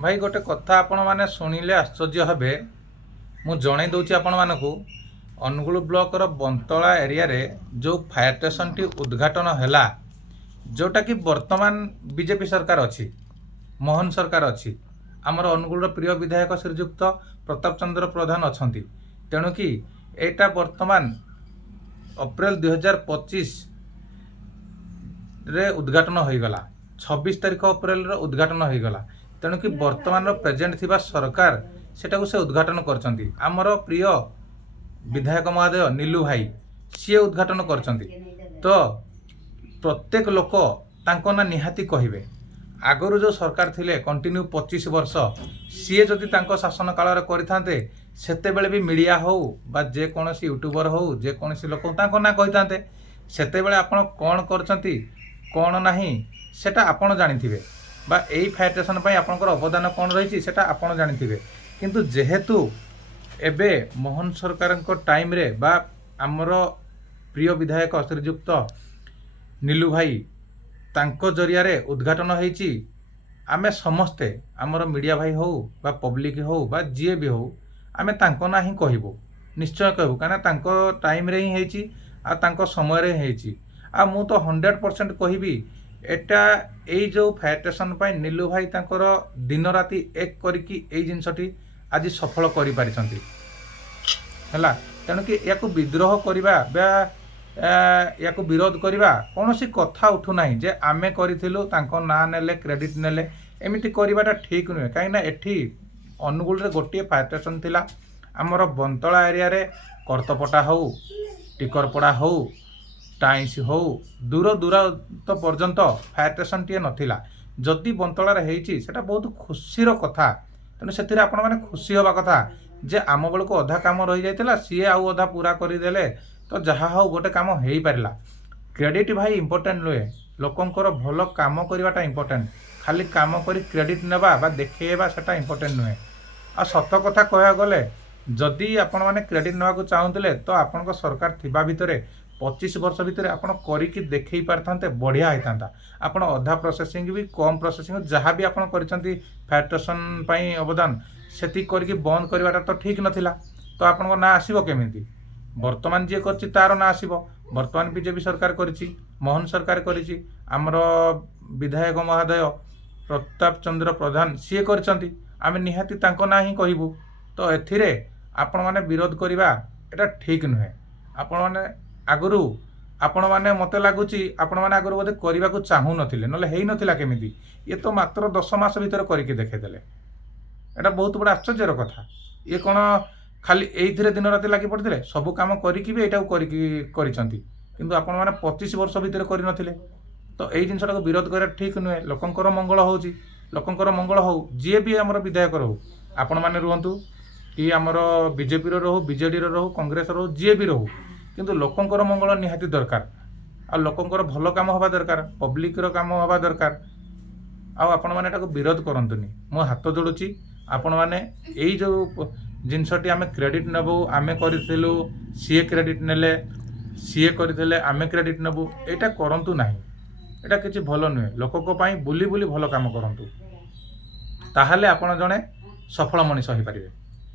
भाई गोटे कथा आपण मैंने शुणिले आश्चर्य हे मु जन दूची आपण मानक अनुगुल ब्लॉकर बंतला एरिया रे जो फायर स्टेशन टी उद्घाटन है जोटा कि वर्तमान बीजेपी सरकार अच्छी मोहन सरकार अच्छी आमर अनुगुल प्रिय विधायक श्रीजुक्त प्रताप चंद्र प्रधान अच्छा तेणु कि एटा वर्तमान अप्रैल 2025 रे उद्घाटन हो गला 26 तारिख अप्रैल रो उद्घाटन हो गला तेणु कि वर्तमान प्रेजेंट थिबा सरकार सेटा से उद्घाटन करचंती आमर प्रिय विधायक महोदय नीलू भाई सी उद्घाटन करचंती तो प्रत्येक लोक तांको ना निहाती कहिबे आगरु जो सरकार थिले कंटिन्यू 25 वर्ष सी जदि तांको शासन काल रे करिथांते सेते बेले भी मीडिया हो बा जे कोनोसी यूट्यूबर हो जे कोनोसी लोक तांको ना कहिथांते सेते बेले आपण कोन करचंती कोन नाही सेटा आपण जानिथिबे बा एई फायर स्टेशन पई आपनकर अवदान कोन रहिछि सेटा आपण जानिथिबे किंतु जेहेतु एबे मोहन सरकारक टाइम रे बा आमर प्रिय विधायक श्रीजुक्त नीलू भाई तांको जरिया रे उद्घाटन होईछि आमे समस्ते आमर मीडिया भाई हो बा पब्लिक हो बा जीए भी हो आमे तांको ना ही कहबो निश्चय कहबो काना तांको टाइम रे ही हेछि आ तांको समय रे हेछि आ मु तो 100% कहबी एटा एई जो फायर स्टेशन पई नीलू भाई तांकर दिन राति एक करिकी एई जिंसटी आज सफल करि पारिछंती हला तेणु कि याकु विद्रोह करिबा बा याकु विरोध करिबा कोनोसी कथा उठु नाही जे आमे करिथिलु तांको ना नेले क्रेडिट नेले एमिति करिबाटा ठीक नुहे काहे ना एठी अनुगुल रे गोटे फायर स्टेशन थिला हमर बंतला एरिया रे करतपटा हो टिकरपड़ा हो टाइंस हो दूर दूर तो पर्यंत फायर स्टेशन टी नथिला जदि बंतला रे हेछि सेटा बहुत खुशीर कथा तेणु से आपण मैंने खुशी हवा कथा जे आम बेलू अधा काम रही जाता सी आउ अधा पूरा करदे तो जहाँ हो गोटे काम हो पारा क्रेडिट भाई इंपोर्टेंट नुहे लोकंर भल काम करवाटा इंपोर्टेंट खाली काम कर क्रेडिट नेबा बा देखेबा सेटा इंपोर्टेंट नुहे आ सत कथा कह गले जदि आपण मैंने क्रेडिट नेबाक चाहूले तो आपण सरकार थिबा भितरे 25 वर्ष भितर आपण करिकी देखई पारथांते बढ़िया होता आपण अधा प्रोसेसिंग भी कम प्रोसेसिंग जहाँ भी आपण करिसंती फायर स्टेशन पई अवदान सेति करके बंद करवाटा तो ठीक नथिला तो आपण ना आसीबो केमिति वर्तमान जे करछि तार ना आसीबो वर्तमान बीजेपी सरकार करिछि मोहन सरकार करिछि हमर विधायक महोदय प्रताप चंद्र प्रधान सी करछंती आमे निहाती तांको ना ही कहिबु तो एथिरे आपण माने विरोध करिबा एटा ठीक नुहे आपण माने आगुरु आपण माने मते लागुची आपण माने आगुरु बोधे करबा को चाहू नथिले नले हेई नथिला केमिति ये तो मात्र 10 मास भीतर करके देखे देले एटा बहुत बड़ा आश्चर्यर कथा ये कोन खाली एइथिरे दिन राति लागि पड़थिले सब काम करिकि भी एटा करिसंती किंतु आपण माने 25 वर्ष भीतर करि नथिले तो एई जिंसटा को विरोध करे ठीक नुहे लोकंकर मंगल होउची लोकंकर मंगल हो जे भी हमर विधायक रहू आपण माने रहंतु कि हमर बीजेपी रो रहू बीजेडी रो रहू कांग्रेस रो जे भी रहू किंतु लोकंकर मंगल निहाती दरकार आ लोकंकर भल काम हवा दरकार पब्लिक रो काम हवा दरकार आपण माने एटा को विरोध करंतुनी मो हाथ जोड़ुची आपण माने एई जो जिनसटी आमे क्रेडिट नेबो आमे करिथिलु सीए क्रेडिट नेले सीए करिथिले आमे क्रेडिट नेबो एटा करंतु नाही एटा किछि भलो नुहे लोकको पई बुली बुली भलो काम करंतु ताहाले आपण जणे सफल मनीष होई परिबे।